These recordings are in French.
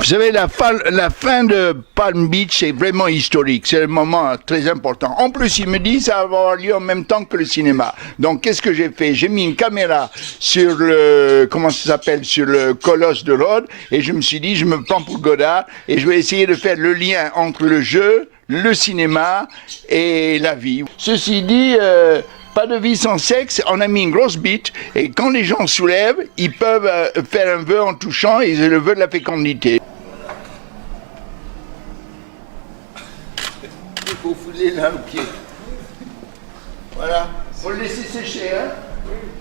Vous savez, la fin de Palm Beach est vraiment historique. C'est un moment très important. En plus, il me dit ça va avoir lieu en même temps que le cinéma. Donc, qu'est-ce que j'ai fait? J'ai mis une caméra sur le, comment ça s'appelle, sur le colosse de Rhodes, et je me suis dit, je me prends pour Godard, et je vais essayer de faire le lien entre le jeu, le cinéma et la vie. Ceci dit, pas de vie sans sexe, on a mis une grosse bite, et quand les gens soulèvent, ils peuvent faire un vœu en touchant, et c'est le vœu de la fécondité. Il faut fouler là le pied. Voilà, faut le laisser sécher, hein.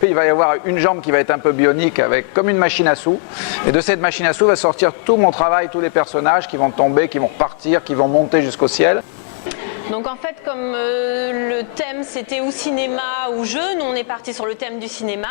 Il va y avoir une jambe qui va être un peu bionique, avec comme une machine à sous. Et de cette machine à sous va sortir tout mon travail, tous les personnages qui vont tomber, qui vont repartir, qui vont monter jusqu'au ciel. Donc en fait, comme le thème c'était ou cinéma ou jeu, nous on est parti sur le thème du cinéma.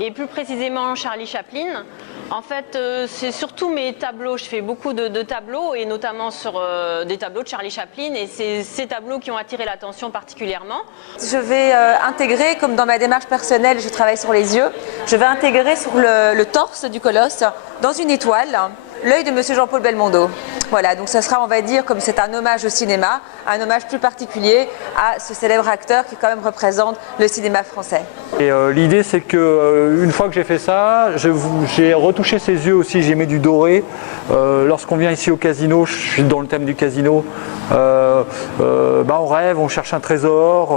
Et plus précisément Charlie Chaplin. En fait, c'est surtout mes tableaux. Je fais beaucoup de tableaux, et notamment sur des tableaux de Charlie Chaplin. Et c'est ces tableaux qui ont attiré l'attention particulièrement. Je vais intégrer, comme dans ma démarche personnelle, je travaille sur les yeux, je vais intégrer sur le torse du colosse, dans une étoile, l'œil de Monsieur Jean-Paul Belmondo. Voilà, donc ça sera, on va dire, comme c'est un hommage au cinéma, un hommage plus particulier à ce célèbre acteur qui quand même représente le cinéma français. Et l'idée, c'est que une fois que j'ai fait ça, j'ai retouché ses yeux aussi, j'ai mis du doré. Lorsqu'on vient ici au casino, je suis dans le thème du casino, on rêve, on cherche un trésor,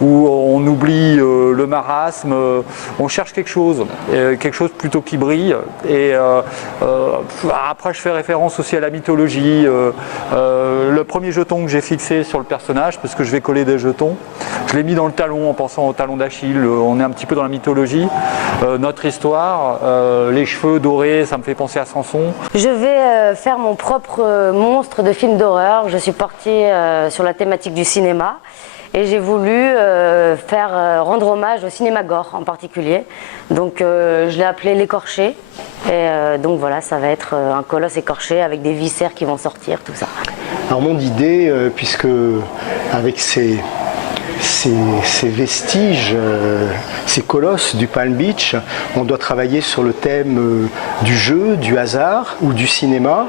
ou on oublie le marasme, on cherche quelque chose plutôt qui brille. Et après, je fais référence aussi à la mythologie. Le premier jeton que j'ai fixé sur le personnage, parce que je vais coller des jetons, je l'ai mis dans le talon en pensant au talon d'Achille. On est un petit peu dans la mythologie, notre histoire, les cheveux dorés, ça me fait penser à Samson. Je vais faire mon propre monstre de film d'horreur. Je suis partie sur la thématique du cinéma. Et j'ai voulu rendre hommage au cinéma gore en particulier. Donc je l'ai appelé l'écorché. Et donc voilà, ça va être un colosse écorché avec des viscères qui vont sortir, tout ça. Alors mon idée, puisque avec ces vestiges, ces colosses du Palm Beach, on doit travailler sur le thème du jeu, du hasard ou du cinéma.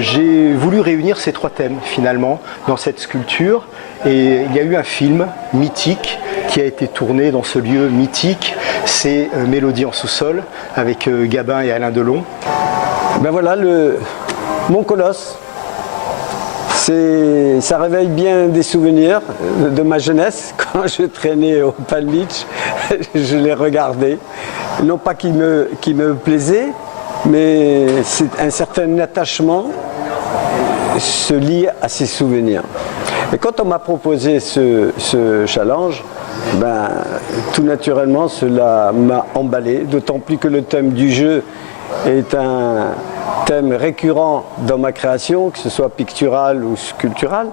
J'ai voulu réunir ces trois thèmes finalement dans cette sculpture, et il y a eu un film mythique qui a été tourné dans ce lieu mythique, c'est Mélodie en sous-sol avec Gabin et Alain Delon. Ben voilà mon colosse. Ça réveille bien des souvenirs de ma jeunesse. Quand je traînais au Palm Beach, je les regardais. Non pas qu'ils me plaisaient, mais c'est un certain attachement se lie à ces souvenirs. Et quand on m'a proposé ce challenge, tout naturellement cela m'a emballé, d'autant plus que le thème du jeu est un thème récurrent dans ma création, que ce soit pictural ou sculptural,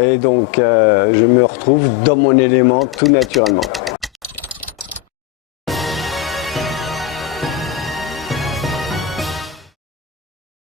et donc je me retrouve dans mon élément tout naturellement.